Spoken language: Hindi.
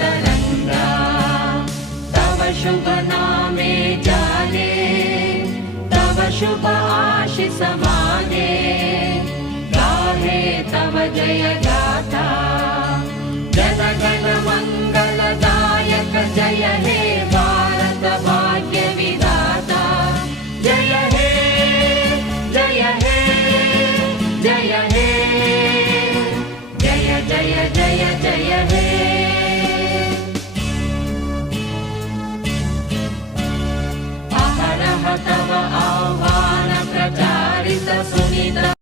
तरङ्गा तव शुभ नामे जाने तव शुभ आशीष माने गाहे तव जय गाथा जन गण मंगलदायक जय हे भारत भाग्य विधाता जय हे जय हे जय हे जय जय जय जय हे अहरह तव आह्वान प्रचारित सुनित